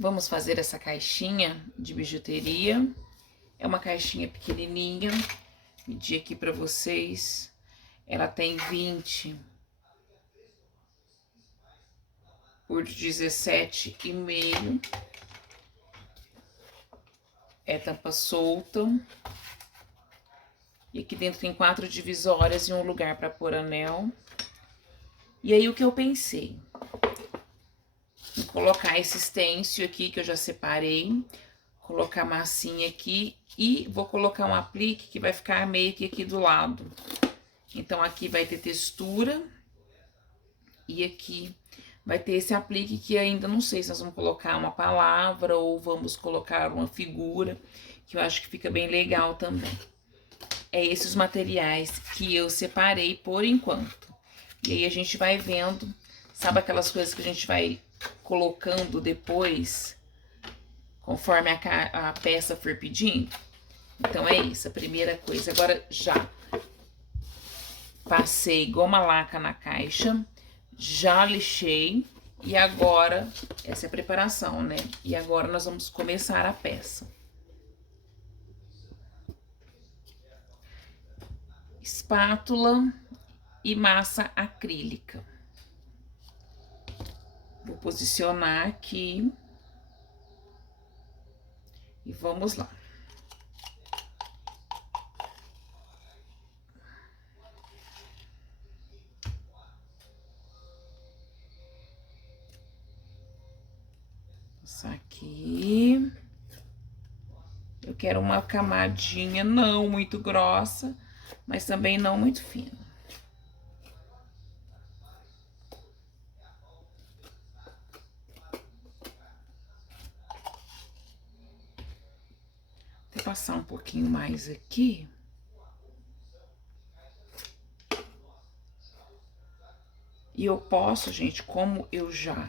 Vamos fazer essa caixinha de bijuteria. É uma caixinha pequenininha. Medi aqui pra vocês. Ela tem 20 por 17,5. É tampa solta. E aqui dentro tem 4 divisórias e um lugar para pôr anel. E aí o que eu pensei? Vou colocar esse stencil aqui que eu já separei. Colocar massinha aqui e vou colocar um aplique que vai ficar meio que aqui do lado. Então aqui vai ter textura e aqui vai ter esse aplique que ainda não sei se nós vamos colocar uma palavra ou vamos colocar uma figura, que eu acho que fica bem legal também. É esses os materiais que eu separei por enquanto. E aí a gente vai vendo, sabe aquelas coisas que a gente vai colocando depois, conforme a peça for pedindo? Então é isso, a primeira coisa. Agora já passei goma laca na caixa, já lixei e agora, essa é a preparação, né? E agora nós vamos começar a peça. Espátula e massa acrílica. Vou posicionar aqui e vamos lá. Passar aqui. Eu quero uma camadinha não muito grossa, mas também não muito fina. Vou passar um pouquinho mais aqui. E eu posso, gente, como eu já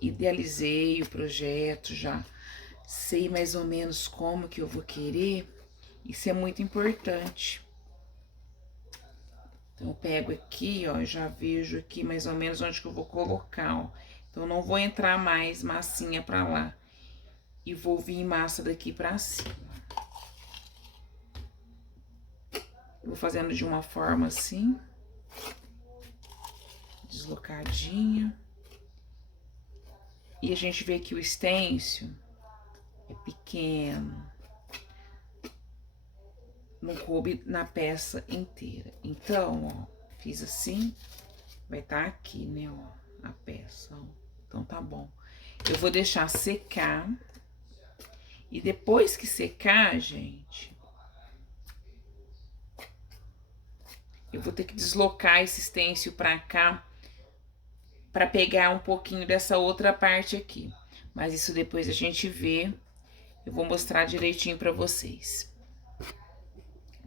idealizei o projeto, já sei mais ou menos como que eu vou querer, isso é muito importante. Então, eu pego aqui, ó, já vejo aqui mais ou menos onde que eu vou colocar, ó. Então, não vou entrar mais massinha pra lá. E vou vir massa daqui pra cima. Eu vou fazendo de uma forma assim. Deslocadinha. E a gente vê que o stencil é pequeno. Não coube na peça inteira. Então, ó, fiz assim, vai estar aqui, né, ó, a peça, ó. Então, tá bom. Eu vou deixar secar. E depois que secar, gente, eu vou ter que deslocar esse stencil pra cá, pra pegar um pouquinho dessa outra parte aqui. Mas isso depois a gente vê. Eu vou mostrar direitinho pra vocês.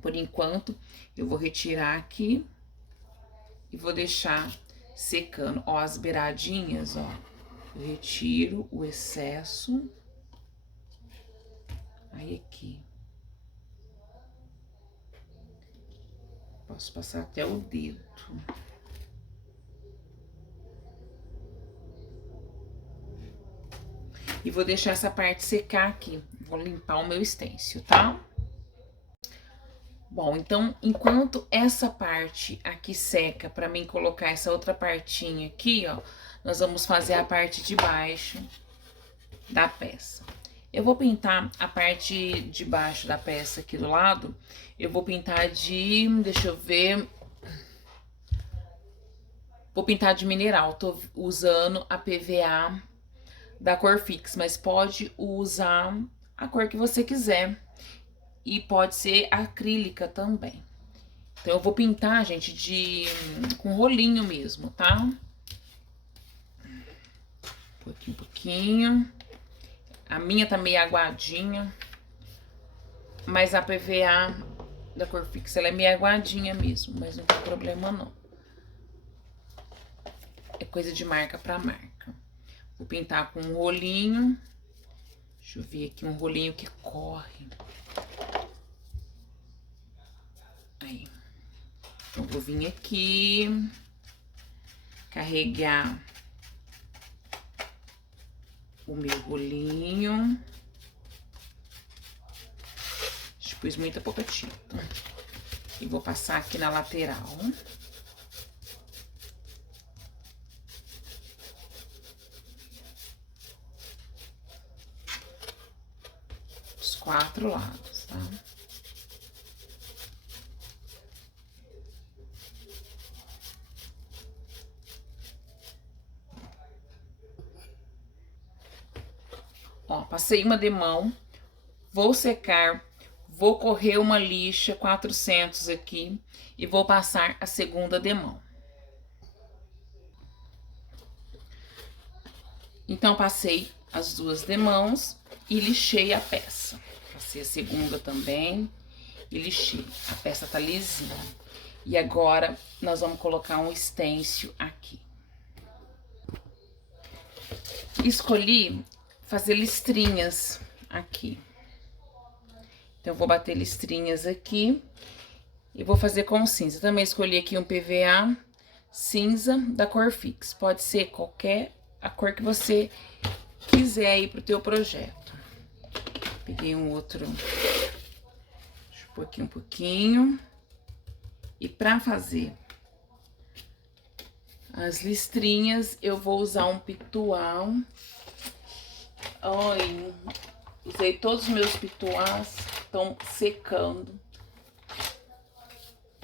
Por enquanto, eu vou retirar aqui e vou deixar secando. Ó, as beiradinhas, ó, eu retiro o excesso. Aí aqui. Posso passar até o dedo. E vou deixar essa parte secar aqui. Vou limpar o meu stencil, tá? Bom, então, enquanto essa parte aqui seca, pra mim colocar essa outra partinha aqui, ó, nós vamos fazer a parte de baixo da peça. Eu vou pintar a parte de baixo da peça aqui do lado, eu vou pintar de, deixa eu ver, vou pintar de mineral, tô usando a PVA da cor Fix, mas pode usar a cor que você quiser. E pode ser acrílica também. Então, eu vou pintar, gente, com rolinho mesmo, tá? Pouquinho, pouquinho. A minha tá meio aguadinha. Mas a PVA da cor Fix, ela é meio aguadinha mesmo. Mas não tem problema, não. É coisa de marca pra marca. Vou pintar com um rolinho. Deixa eu ver aqui, um rolinho que corre. Aí. Então, vou vir aqui, carregar o meu bolinho. Pus muita pouca tinta. E vou passar aqui na lateral. Os 4 lados, tá? Ó, passei uma demão. Vou secar. Vou correr uma lixa 400 aqui e vou passar a segunda demão. Então, passei as 2 demãos e lixei a peça. Passei a segunda também e lixei. A peça tá lisinha. E agora, nós vamos colocar um stencil aqui. Escolhi fazer listrinhas aqui. Então, eu vou bater listrinhas aqui e vou fazer com cinza. Também escolhi aqui um PVA cinza da cor Fix. Pode ser qualquer a cor que você quiser aí pro teu projeto. Peguei um outro, deixa eu pôr aqui um pouquinho. E pra fazer as listrinhas, eu vou usar um pitual. Olha, usei todos os meus pituás. Estão secando.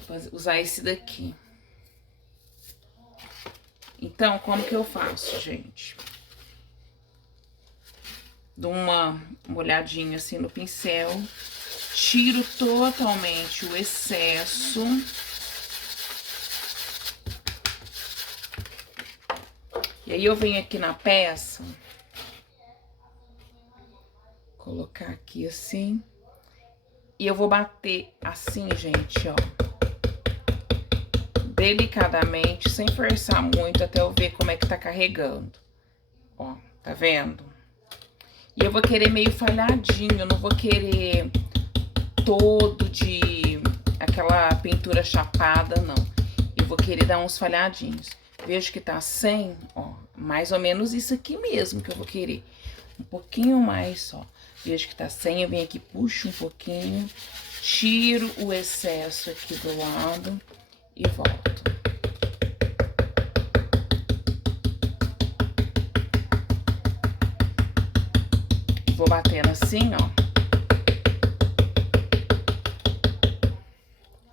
Vou usar esse daqui. Então, como que eu faço, gente? Dou uma olhadinha assim no pincel. Tiro totalmente o excesso. E aí, eu venho aqui na peça. Colocar aqui assim. E eu vou bater assim, gente, ó. Delicadamente, sem forçar muito, até eu ver como é que tá carregando. Ó, tá vendo? E eu vou querer meio falhadinho, eu não vou querer todo de aquela pintura chapada, não. Eu vou querer dar uns falhadinhos. Vejo que tá 100, ó, mais ou menos isso aqui mesmo que eu vou querer. Um pouquinho mais só. Vejo que tá 100, eu venho aqui, puxo um pouquinho, tiro o excesso aqui do lado e volto. Vou batendo assim, ó.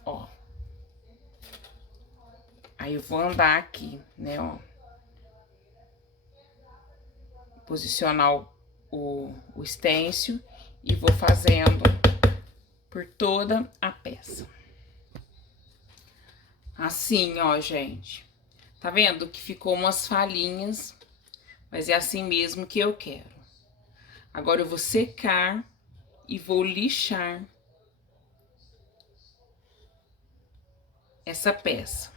Ó. Aí eu vou andar aqui, né, ó. Posicionar o stencil e vou fazendo por toda a peça. Assim, ó, gente. Tá vendo que ficou umas falhinhas, mas é assim mesmo que eu quero. Agora eu vou secar e vou lixar essa peça.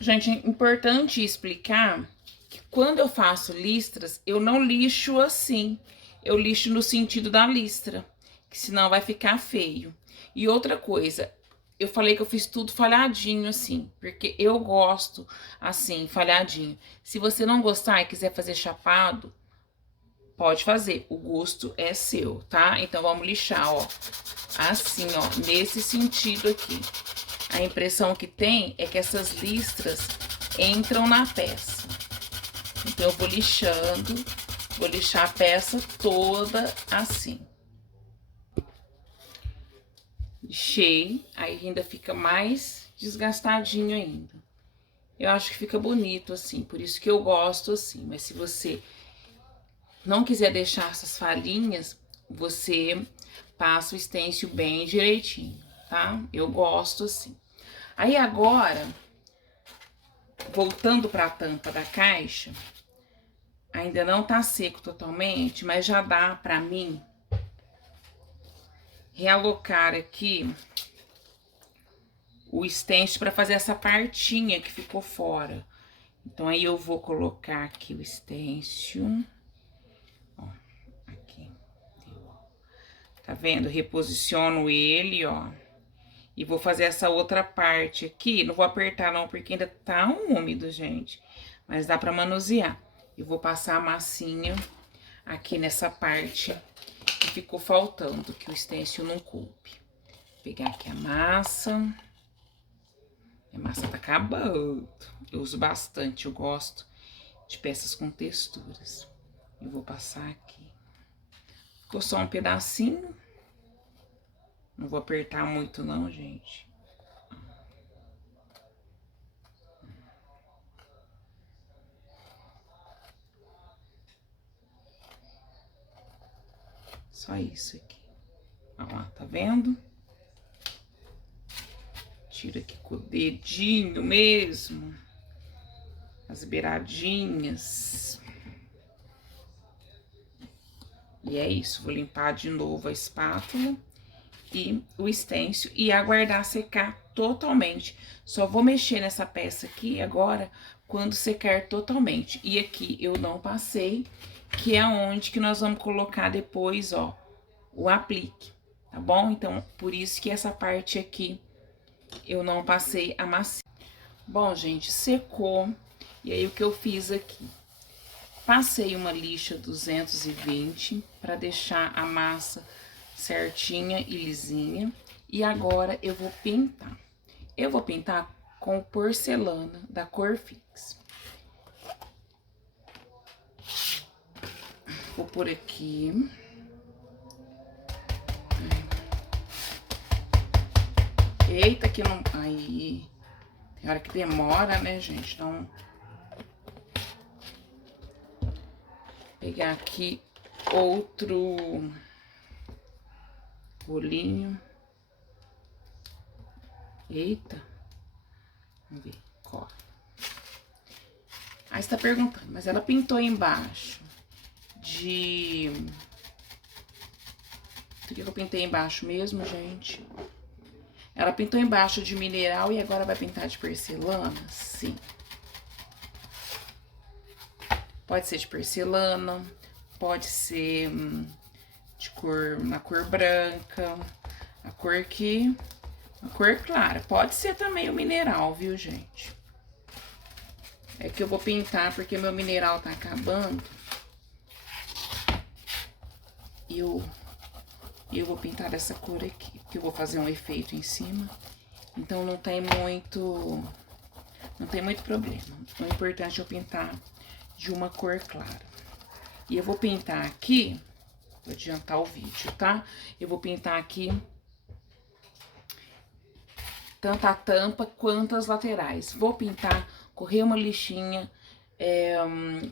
Gente, é importante explicar que quando eu faço listras, eu não lixo assim. Eu lixo no sentido da listra, que senão vai ficar feio. E outra coisa, eu falei que eu fiz tudo falhadinho assim, porque eu gosto assim, falhadinho. Se você não gostar e quiser fazer chapado, pode fazer, o gosto é seu, tá? Então, vamos lixar, ó, assim, ó, nesse sentido aqui. A impressão que tem é que essas listras entram na peça. Então, eu vou lixando, vou lixar a peça toda assim. Lixei, aí ainda fica mais desgastadinho ainda. Eu acho que fica bonito assim, por isso que eu gosto assim. Mas se você não quiser deixar essas falhinhas, você passa o stencil bem direitinho, tá? Eu gosto assim. Aí agora, voltando para a tampa da caixa, ainda não tá seco totalmente, mas já dá para mim realocar aqui o stencil para fazer essa partinha que ficou fora. Então, aí eu vou colocar aqui o stencil. Ó, aqui. Tá vendo? Reposiciono ele, ó. E vou fazer essa outra parte aqui. Não vou apertar não, porque ainda tá úmido, gente. Mas dá pra manusear. Eu vou passar a massinha aqui nessa parte que ficou faltando, que o stencil não coube. Vou pegar aqui a massa. A massa tá acabando. Eu uso bastante, eu gosto de peças com texturas. Eu vou passar aqui. Ficou só um pedacinho. Não vou apertar muito não, gente. Só isso aqui. Olha lá, tá vendo? Tira aqui com o dedinho mesmo. As beiradinhas. E é isso, vou limpar de novo a espátula e o stencil e aguardar secar totalmente. Só vou mexer nessa peça aqui agora quando secar totalmente. E aqui eu não passei, que é onde que nós vamos colocar depois, ó, o aplique, tá bom? Então, por isso que essa parte aqui eu não passei a massinha. Bom, gente, secou. E aí, o que eu fiz aqui? Passei uma lixa 220 para deixar a massa certinha e lisinha. E agora eu vou pintar. Eu vou pintar com porcelana da cor Fix. Vou por aqui. Eita, que não... Aí... Tem hora que demora, né, gente? Então... Pegar aqui outro rolinho. Eita. Vamos ver. Corre. Aí você tá perguntando, mas ela pintou embaixo de... O que eu pintei embaixo mesmo, gente? Ela pintou embaixo de mineral e agora vai pintar de porcelana? Sim. Pode ser de porcelana, pode ser de cor, na cor branca, a cor que... A cor clara. Pode ser também o mineral, viu, gente? É que eu vou pintar porque meu mineral tá acabando. E eu vou pintar dessa cor aqui, porque eu vou fazer um efeito em cima. Então não tem muito problema. O importante é eu pintar de uma cor clara. E eu vou pintar aqui, vou adiantar o vídeo, tá? Eu vou pintar aqui tanto a tampa quanto as laterais. Vou pintar, correr uma lixinha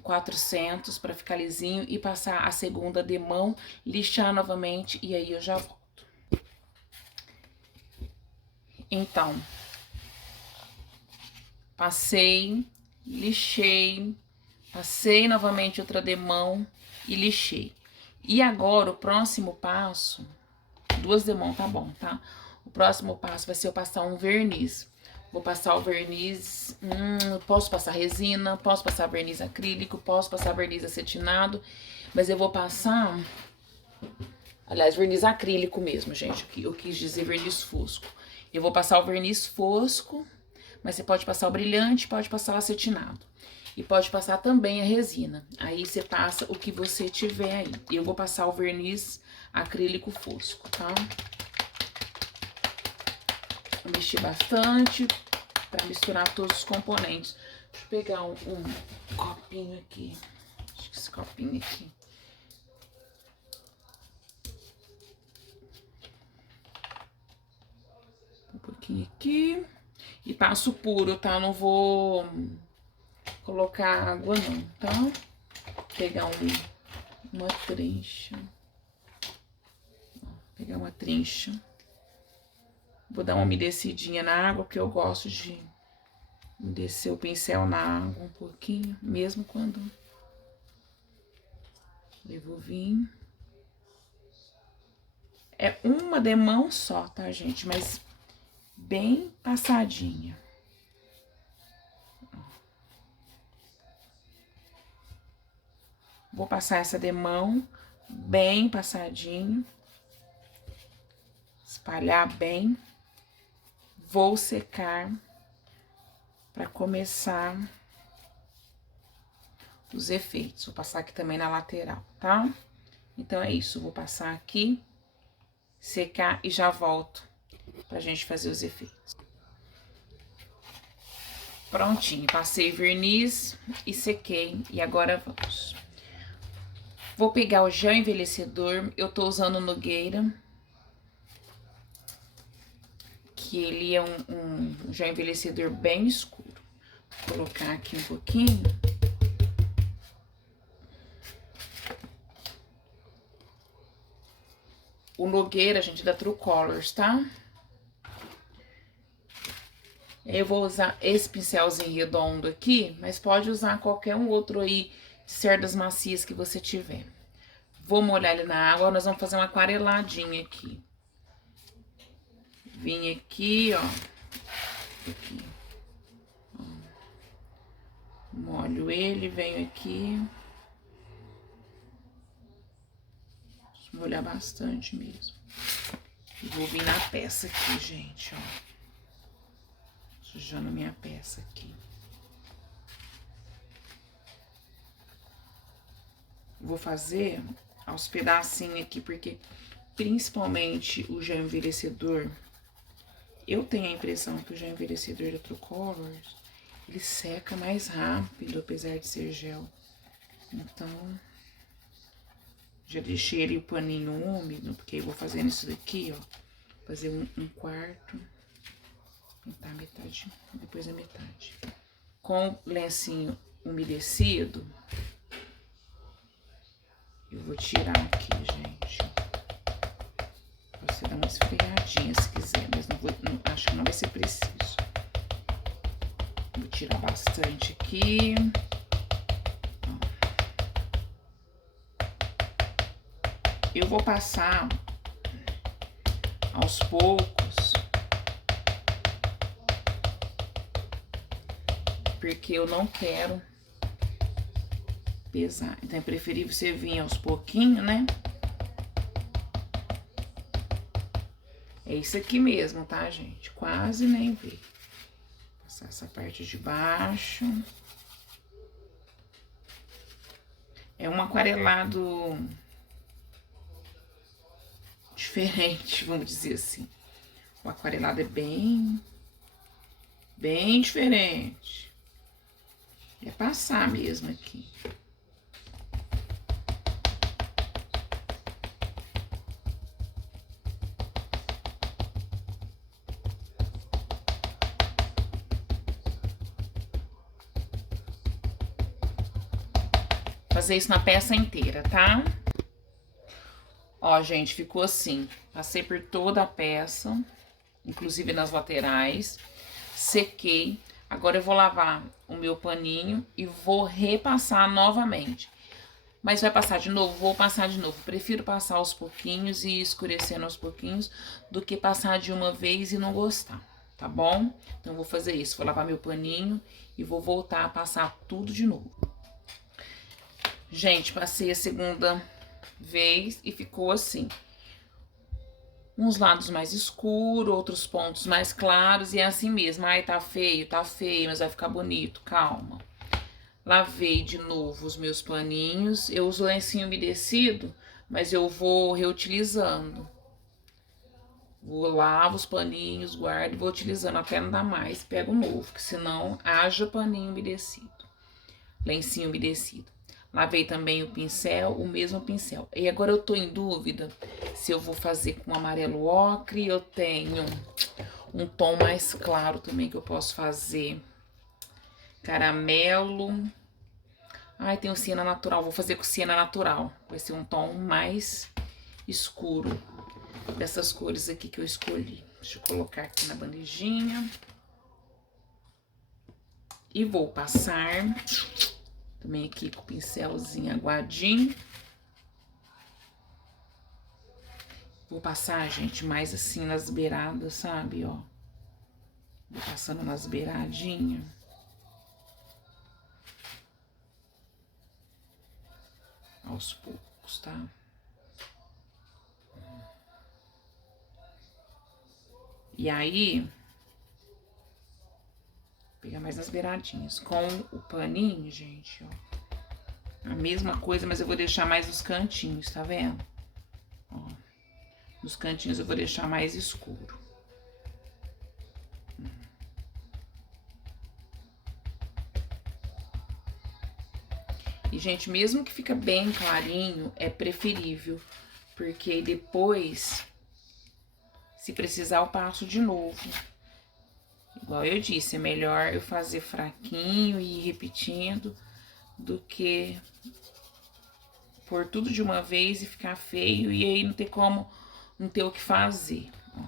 400 para ficar lisinho e passar a segunda de mão, lixar novamente e aí eu já volto. Então, passei, lixei, passei novamente outra demão e lixei. E agora, o próximo passo, 2 demãos tá bom, tá? O próximo passo vai ser eu passar um verniz. Vou passar o verniz, posso passar resina, posso passar verniz acrílico, posso passar verniz acetinado, mas eu vou passar, aliás, verniz acrílico mesmo, gente, eu quis dizer verniz fosco. Eu vou passar o verniz fosco, mas você pode passar o brilhante, pode passar o acetinado. E pode passar também a resina. Aí você passa o que você tiver aí. Eu vou passar o verniz acrílico fosco, tá? Vou mexer bastante pra misturar todos os componentes. Deixa eu pegar um copinho aqui. Acho que esse copinho aqui. Um pouquinho aqui. E passo puro, tá? Não vou colocar água não, tá? Vou pegar uma trincha. Vou pegar uma trincha. Vou dar uma umedecidinha na água, porque eu gosto de umedecer o pincel na água um pouquinho, mesmo quando eu vou vir. É uma demão só, tá, gente? Mas bem passadinha. Vou passar essa demão bem passadinho. Espalhar bem. Vou secar para começar dos efeitos. Vou passar aqui também na lateral, tá? Então, é isso. Vou passar aqui, secar e já volto pra gente fazer os efeitos. Prontinho, passei verniz e sequei. E agora vamos. Vou pegar o gel envelhecedor. Eu tô usando Nogueira, que ele é um gel envelhecedor bem escuro. Vou colocar aqui um pouquinho. O Nogueira, gente, da True Colors, tá? Eu vou usar esse pincelzinho redondo aqui, mas pode usar qualquer um outro aí de cerdas macias que você tiver. Vou molhar ele na água, nós vamos fazer uma aquareladinha aqui. Vim aqui, ó. Aqui. Ó. Molho ele, venho aqui. Vou molhar bastante mesmo. E vou vir na peça aqui, gente, ó. Sujando minha peça aqui. Vou fazer aos pedacinhos aqui, porque principalmente o gel envelhecedor, eu tenho a impressão que o gel envelhecedor da True Colors, ele seca mais rápido, apesar de ser gel. Então, já deixei ele o paninho úmido, porque eu vou fazendo isso daqui, ó. Fazer um quarto. Pintar metade, depois a metade. Com lencinho umedecido, eu vou tirar aqui, gente. Você dá uma esfregadinha se quiser, mas acho que não vai ser preciso. Vou tirar bastante aqui. Eu vou passar aos poucos. Porque eu não quero pesar. Então, é preferível você vir aos pouquinhos, né? É isso aqui mesmo, tá, gente? Quase nem vê. Passar essa parte de baixo. É um aquarelado diferente, vamos dizer assim. O aquarelado é bem diferente. É passar mesmo aqui. Fazer isso na peça inteira, tá? Ó, gente, ficou assim. Passei por toda a peça, inclusive nas laterais. Sequei. Agora eu vou lavar o meu paninho e vou repassar novamente. Mas vai passar de novo? Vou passar de novo. Prefiro passar aos pouquinhos e ir escurecendo aos pouquinhos do que passar de uma vez e não gostar, tá bom? Então eu vou fazer isso. Vou lavar meu paninho e vou voltar a passar tudo de novo. Gente, passei a segunda vez e ficou assim. Uns lados mais escuros, outros pontos mais claros, e é assim mesmo. Ai, tá feio, mas vai ficar bonito, calma. Lavei de novo os meus paninhos. Eu uso lencinho umedecido, mas eu vou reutilizando. Vou lavo os paninhos, guardo e vou utilizando até não dar mais. Pego um novo, porque senão haja paninho umedecido. Lencinho umedecido. Lavei também o pincel, o mesmo pincel. E agora eu tô em dúvida se eu vou fazer com amarelo ocre. Eu tenho um tom mais claro também que eu posso fazer. Caramelo. Ai, tem o siena natural. Vou fazer com siena natural. Vai ser um tom mais escuro dessas cores aqui que eu escolhi. Deixa eu colocar aqui na bandejinha. E vou passar também aqui com o pincelzinho aguadinho. Vou passar, gente, mais assim nas beiradas, sabe, ó. Vou passando nas beiradinhas. Aos poucos, tá? E aí, vou pegar mais nas beiradinhas. Com o paninho, gente, ó. A mesma coisa, mas eu vou deixar mais nos cantinhos, tá vendo? Ó, nos cantinhos eu vou deixar mais escuro. E, gente, mesmo que fica bem clarinho, é preferível, porque depois, se precisar, eu passo de novo. Igual eu disse, é melhor eu fazer fraquinho e ir repetindo do que pôr tudo de uma vez e ficar feio e aí não ter como, não ter o que fazer. Ó.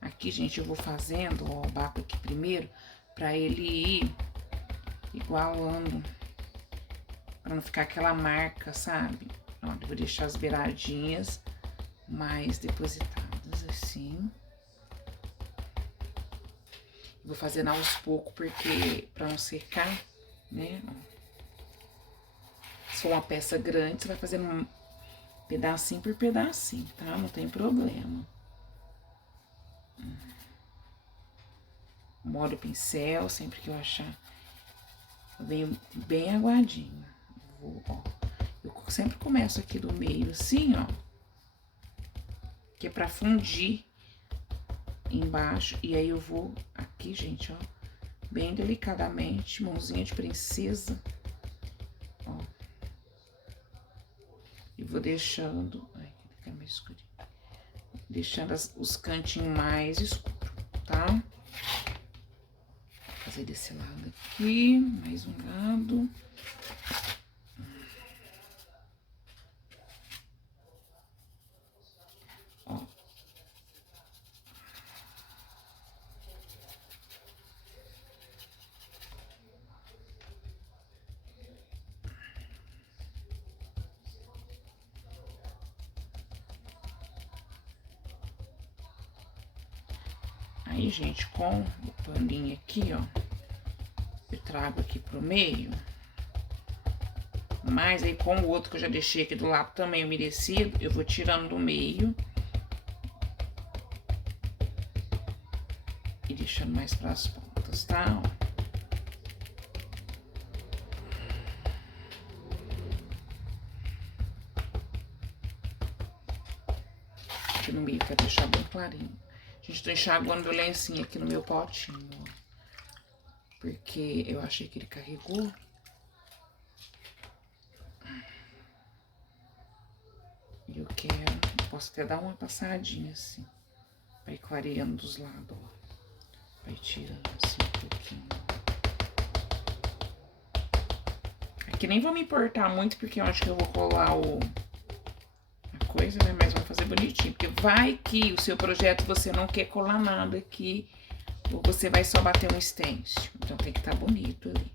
Aqui, gente, eu vou fazendo, ó, bato aqui primeiro, pra ele ir igualando, pra não ficar aquela marca, sabe? Ó, eu vou deixar as beiradinhas mais depositadas, assim. Vou fazendo aos poucos, porque pra não secar, né? Se for uma peça grande, você vai fazendo um pedacinho por pedacinho, tá? Não tem problema. Molho o pincel, sempre que eu achar. Eu venho bem aguadinho. Eu sempre começo aqui do meio, assim, ó. Que é pra fundir embaixo. E aí eu vou aqui, gente, ó. Bem delicadamente, mãozinha de princesa. Ó. E vou deixando... Ai, que fica meio escurinho. Deixando os cantinhos mais escuros, tá? Vou fazer desse lado aqui, mais um lado. Ó. Aí, gente, com o paninho aqui, ó, eu trago aqui pro meio. Mas aí, com o outro que eu já deixei aqui do lado também umedecido, eu vou tirando do meio. E deixando mais pras pontas, tá? Ó. Aqui no meio, pra deixar bem clarinho. Gente, tô enxaguando o lencinho aqui no meu potinho, ó. Porque eu achei que ele carregou. E eu quero... Posso até dar uma passadinha, assim. Pra ir clareando dos lados, ó. Pra ir tirando, assim, um pouquinho. Aqui nem vou me importar muito, porque eu acho que eu vou colar a coisa, né? Mas vou fazer bonitinho. Porque vai que o seu projeto você não quer colar nada aqui... Ou você vai só bater um stencil. Então, tem que estar bonito ali.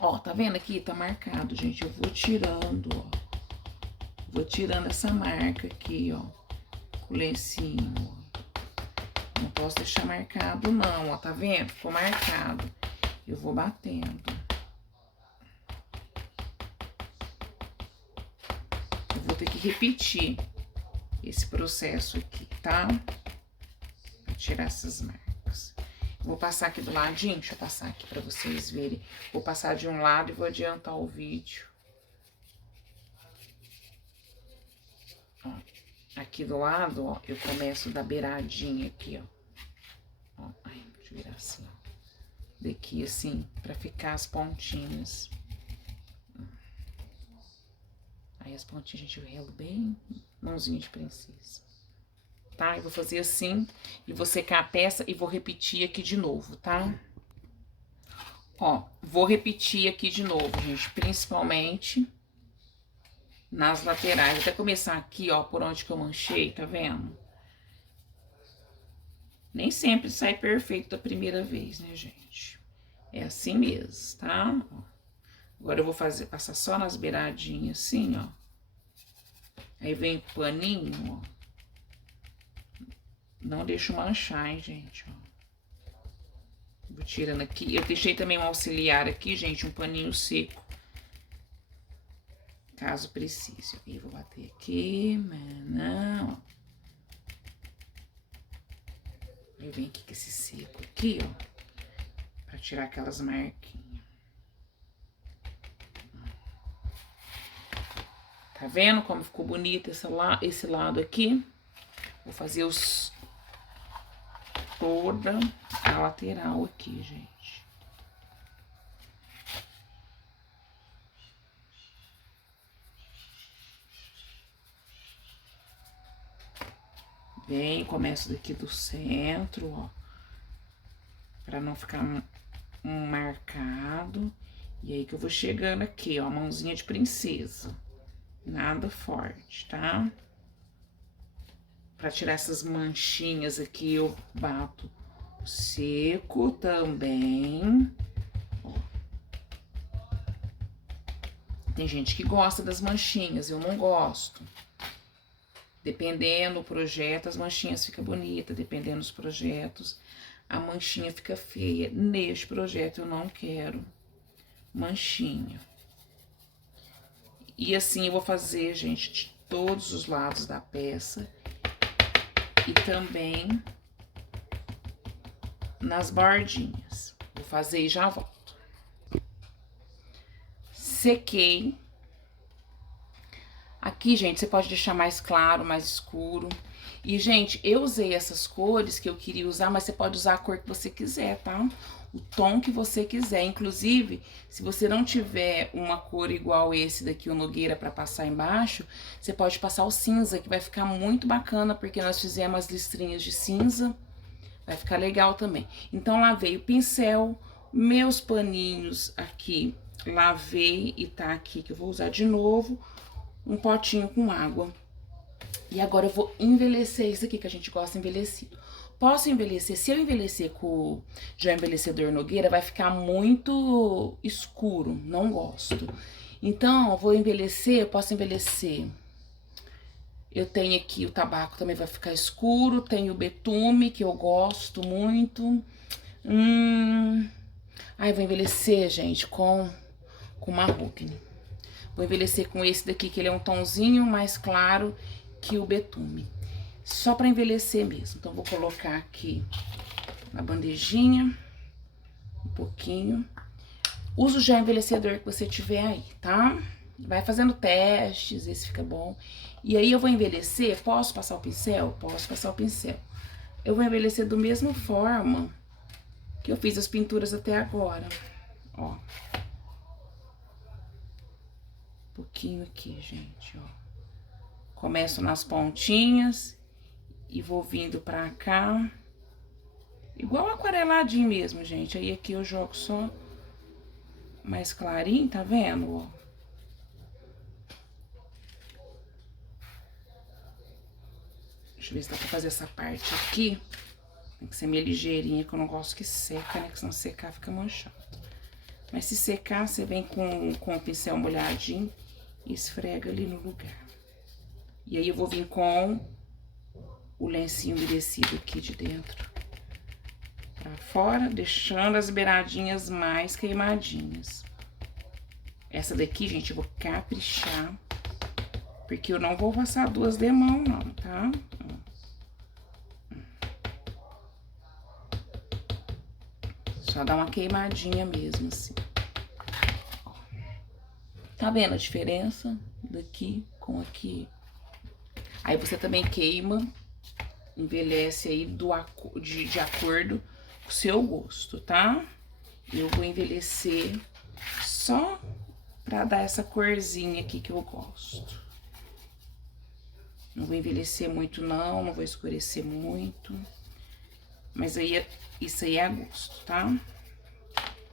Ó, tá vendo aqui? Tá marcado, gente. Eu vou tirando, ó. Vou tirando essa marca aqui, ó. Com o lencinho, ó. Não posso deixar marcado, não, ó. Tá vendo? Ficou marcado. Eu vou batendo. Eu vou ter que repetir esse processo aqui, tá? Tirar essas marcas. Vou passar aqui do ladinho, deixa eu passar aqui pra vocês verem. Vou passar de um lado e vou adiantar o vídeo. Ó, aqui do lado, ó, eu começo da beiradinha aqui, ó. Ó, ai, deixa eu virar assim, ó. Daqui assim, pra ficar as pontinhas. Aí as pontinhas a gente relo bem, mãozinha de princesa. Tá? Eu vou fazer assim, e vou secar a peça e vou repetir aqui de novo, tá? Ó, vou repetir aqui de novo, gente, principalmente nas laterais. Até começar aqui, ó, por onde que eu manchei, tá vendo? Nem sempre sai perfeito da primeira vez, né, gente? É assim mesmo, tá? Ó. Agora eu vou passar só nas beiradinhas, assim, ó. Aí vem o paninho, ó. Não deixo manchar, hein, gente, ó. Vou tirando aqui. Eu deixei também um auxiliar aqui, gente, um paninho seco. Caso precise. E vou bater aqui, não. Eu venho aqui com esse seco aqui, ó. Pra tirar aquelas marquinhas. Tá vendo como ficou bonito esse lado aqui? Vou fazer toda a lateral aqui, gente. Bem, começo daqui do centro, ó. Pra não ficar marcado. E aí que eu vou chegando aqui, ó, mãozinha de princesa. Nada forte, tá? Pra tirar essas manchinhas aqui, eu bato seco também. Ó. Tem gente que gosta das manchinhas, eu não gosto. Dependendo do projeto, as manchinhas ficam bonitas. Dependendo dos projetos, a manchinha fica feia. Neste projeto eu não quero manchinha. E assim eu vou fazer, gente, de todos os lados da peça. E também nas bordinhas. Vou fazer e já volto. Sequei. Aqui, gente, você pode deixar mais claro, mais escuro. E, gente, eu usei essas cores que eu queria usar, mas você pode usar a cor que você quiser, tá? O tom que você quiser. Inclusive, se você não tiver uma cor igual esse daqui, o Nogueira, pra passar embaixo, você pode passar o cinza, que vai ficar muito bacana, porque nós fizemos as listrinhas de cinza. Vai ficar legal também. Então, lavei o pincel, meus paninhos aqui, lavei e tá aqui, que eu vou usar de novo. Um potinho com água. E agora eu vou envelhecer isso aqui, que a gente gosta envelhecido. Posso envelhecer, se eu envelhecer com o gel envelhecedor Nogueira, vai ficar muito escuro, não gosto. Então, eu vou envelhecer, eu posso envelhecer. Eu tenho aqui o tabaco, também vai ficar escuro, tenho o betume, que eu gosto muito. Ai, vou envelhecer, gente, com marrocine. Vou envelhecer com esse daqui, que ele é um tonzinho mais claro que o betume. Só pra envelhecer mesmo. Então, vou colocar aqui na bandejinha, um pouquinho. Usa o gel envelhecedor que você tiver aí, tá? Vai fazendo testes, esse fica bom. E aí, eu vou envelhecer, posso passar o pincel? Posso passar o pincel. Eu vou envelhecer da mesma forma que eu fiz as pinturas até agora, ó. Pouquinho aqui, gente, ó. Começo nas pontinhas e vou vindo pra cá. Igual aquareladinho mesmo, gente. Aí aqui eu jogo só mais clarinho, tá vendo, ó? Deixa eu ver se dá pra fazer essa parte aqui. Tem que ser meio ligeirinha, que eu não gosto que seca, né? Que se não secar fica manchado. Mas se secar, você vem com o pincel molhadinho e esfrega ali no lugar. E aí eu vou vir com o lencinho umedecido aqui de dentro pra fora, deixando as beiradinhas mais queimadinhas. Essa daqui, gente, eu vou caprichar, porque eu não vou passar duas de mão, não, tá? Só dá uma queimadinha mesmo, assim. Tá vendo a diferença daqui com aqui? Aí você também queima, envelhece aí de acordo com o seu gosto, tá? Eu vou envelhecer só pra dar essa corzinha aqui que eu gosto. Não vou envelhecer muito não vou escurecer muito. Mas aí, isso aí é a gosto, tá?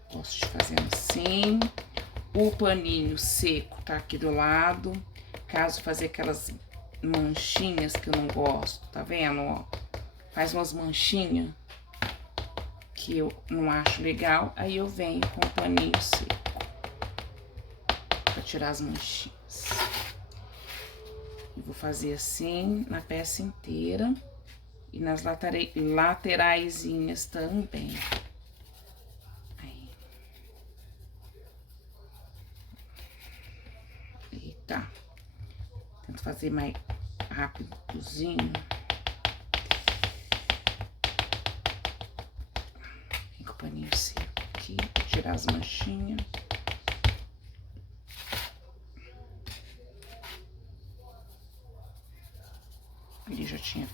Gosto de fazer assim. O paninho seco tá aqui do lado. Caso fazer aquelas manchinhas que eu não gosto, tá vendo, ó? Faz umas manchinhas que eu não acho legal, aí eu venho com o paninho seco pra tirar as manchinhas. Eu vou fazer assim na peça inteira e nas lateraisinhas também. Aí. Eita. Tento fazer mais rapidozinho. Vem com o paninho seco aqui, pra tirar as manchinhas.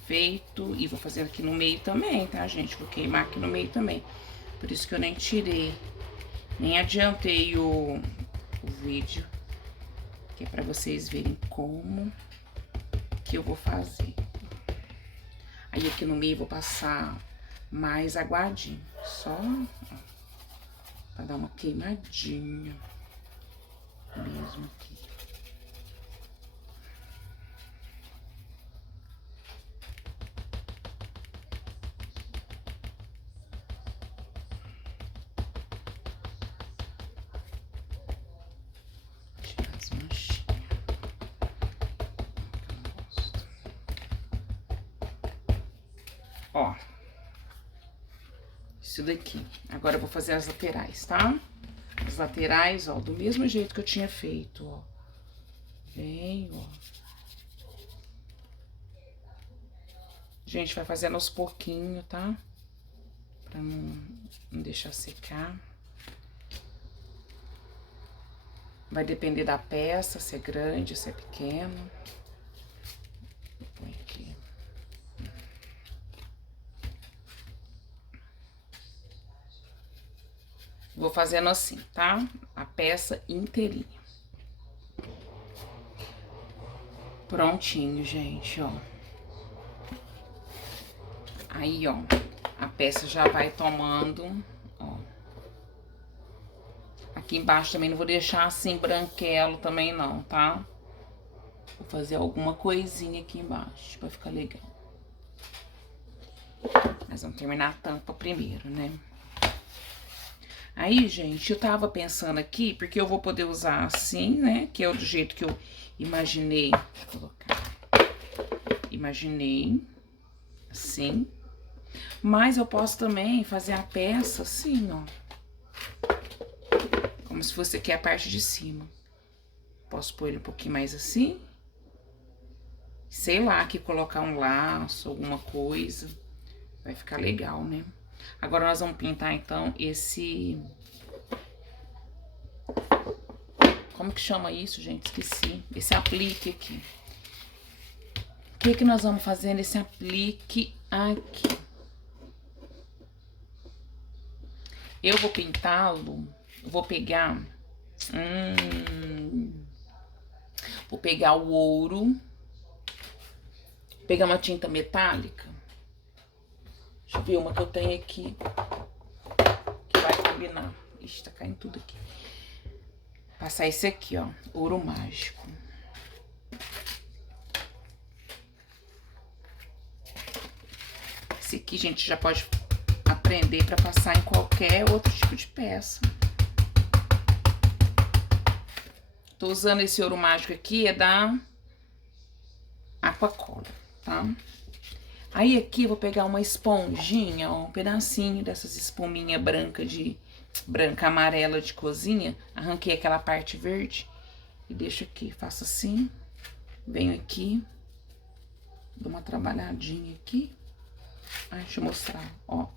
feito. E vou fazer aqui no meio também, tá, gente? Vou queimar aqui no meio também. Por isso que eu nem tirei, nem adiantei o vídeo. Que é pra vocês verem como que eu vou fazer. Aí aqui no meio eu vou passar mais aguadinho. Só, ó, pra dar uma queimadinha mesmo aqui. Tirar as manchinhas. Ó. Isso daqui. Agora eu vou fazer as laterais, tá? As laterais, ó, do mesmo jeito que eu tinha feito, ó. Vem, ó. Gente, vai fazendo aos pouquinhos, tá? Pra não deixar secar. Vai depender da peça, se é grande, se é pequeno. Põe aqui. Vou fazendo assim, tá? A peça inteirinha. Prontinho, gente, ó. Aí, ó, a peça já vai tomando, ó. Aqui embaixo também não vou deixar assim branquelo também não, tá? Vou fazer alguma coisinha aqui embaixo pra ficar legal. Mas vamos terminar a tampa primeiro, né? Aí, gente, eu tava pensando aqui, porque eu vou poder usar assim, né? Que é do jeito que eu imaginei. Deixa eu colocar. Imaginei assim. Mas eu posso também fazer a peça assim, ó. Como se fosse aqui a parte de cima. Posso pôr ele um pouquinho mais assim. Sei lá, aqui colocar um laço, alguma coisa. Vai ficar legal, né? Agora nós vamos pintar, então, esse... Como que chama isso, gente? Esqueci. Esse aplique aqui. O que que nós vamos fazer nesse aplique aqui? Eu vou pintá-lo, vou pegar... vou pegar o ouro. Pegar uma tinta metálica. Deixa eu ver uma que eu tenho aqui. Que vai combinar. Ixi, tá caindo tudo aqui. Passar esse aqui, ó. Ouro mágico. Esse aqui, gente, já pode aprender pra passar em qualquer outro tipo de peça. Tô usando esse ouro mágico aqui, é da Aquacolor, tá? Aí aqui eu vou pegar uma esponjinha, ó, um pedacinho dessas espuminha branca amarela de cozinha. Arranquei aquela parte verde e deixo aqui, faço assim. Venho aqui, dou uma trabalhadinha aqui. Ai, deixa eu mostrar, ó.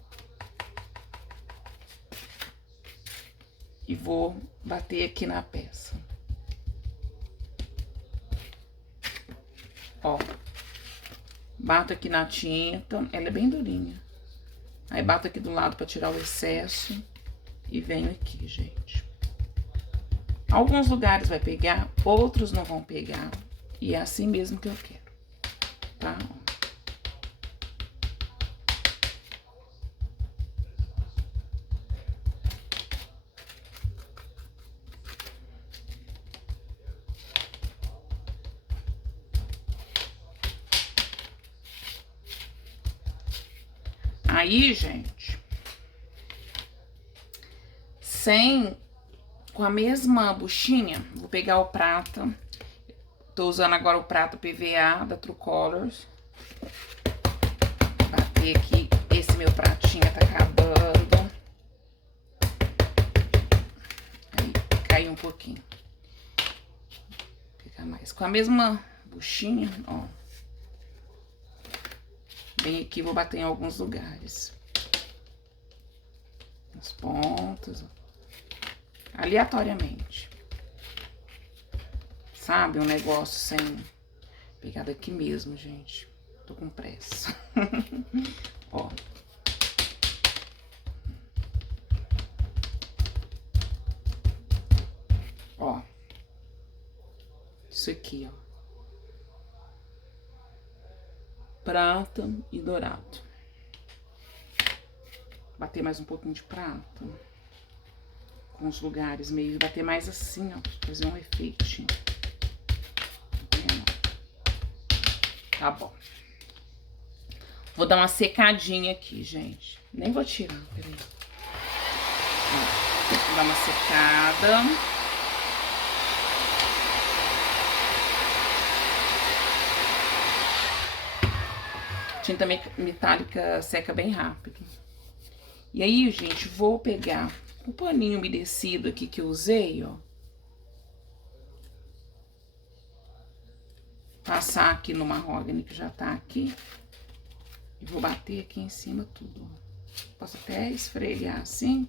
E vou bater aqui na peça. Ó. Bato aqui na tinta, ela é bem durinha. Aí bato aqui do lado pra tirar o excesso. E venho aqui, gente. Alguns lugares vai pegar, outros não vão pegar. E é assim mesmo que eu quero, tá? Aí, gente, com a mesma buchinha, vou pegar o prata. Tô usando agora o prata PVA da True Colors. Bater aqui, esse meu pratinho tá acabando. Aí, caiu um pouquinho. Vou pegar mais. Com a mesma buchinha, ó. Bem aqui, vou bater em alguns lugares. Nas pontas, ó. Aleatoriamente. Sabe? Um negócio sem... Pegar daqui mesmo, gente. tô com pressa. Ó. Ó. Isso aqui, ó. Prata e dourado. Bater mais um pouquinho de prata. Com os lugares meio. Bater mais assim, ó. Fazer um efeitinho. Tá bom. Vou dar uma secadinha aqui, gente. Nem vou tirar, peraí. Ó, vou dar uma secada. Tinta metálica seca bem rápido. E aí, gente, vou pegar o paninho umedecido aqui que eu usei, ó. Passar aqui no mahogany que já tá aqui. E vou bater aqui em cima tudo, ó. Posso até esfregar assim,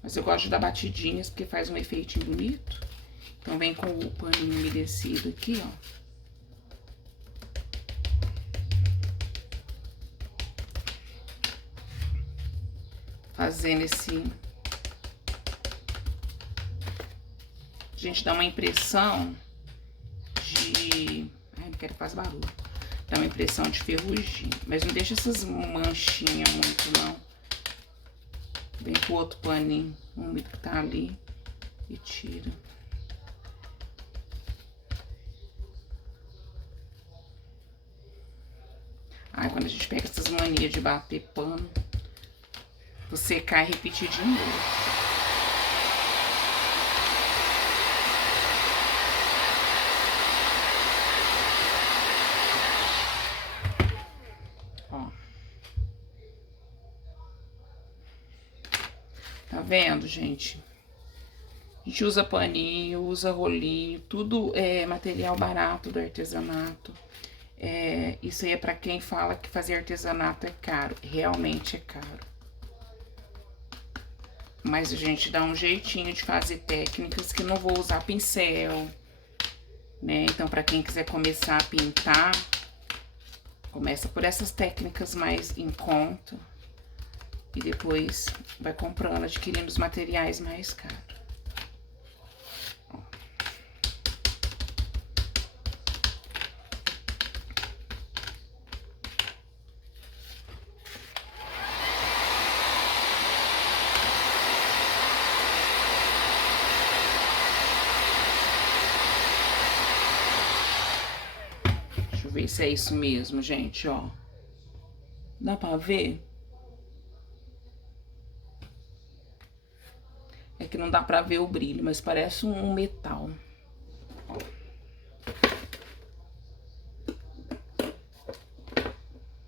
mas eu gosto de dar batidinhas porque faz um efeitinho bonito. Então, vem com o paninho umedecido aqui, ó. Fazendo esse... Gente, dá uma impressão de... Ai, não quero que faça barulho. Dá uma impressão de ferrugem. Mas não deixa essas manchinhas muito, não. Vem com o outro paninho úmido que tá ali e tira. Ai, quando a gente pega essas manias de bater pano, vou secar e repetir de novo. Ó. Tá vendo, gente? A gente usa paninho, usa rolinho, tudo é material barato do artesanato. Isso aí é pra quem fala que fazer artesanato é caro. Realmente é caro. Mas a gente dá um jeitinho de fazer técnicas que não vou usar pincel, né? Então, pra quem quiser começar a pintar, começa por essas técnicas mais em conta. E depois vai comprando, adquirindo os materiais mais caros. Ó. Deixa eu ver se é isso mesmo, gente, ó. Dá pra ver? É que não dá pra ver o brilho, mas parece um metal. Ó.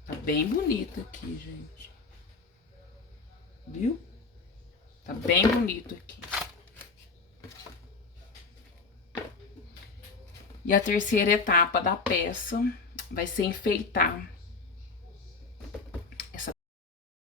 Tá bem bonito aqui, gente. Viu? Tá bem bonito aqui. E a terceira etapa da peça vai ser enfeitar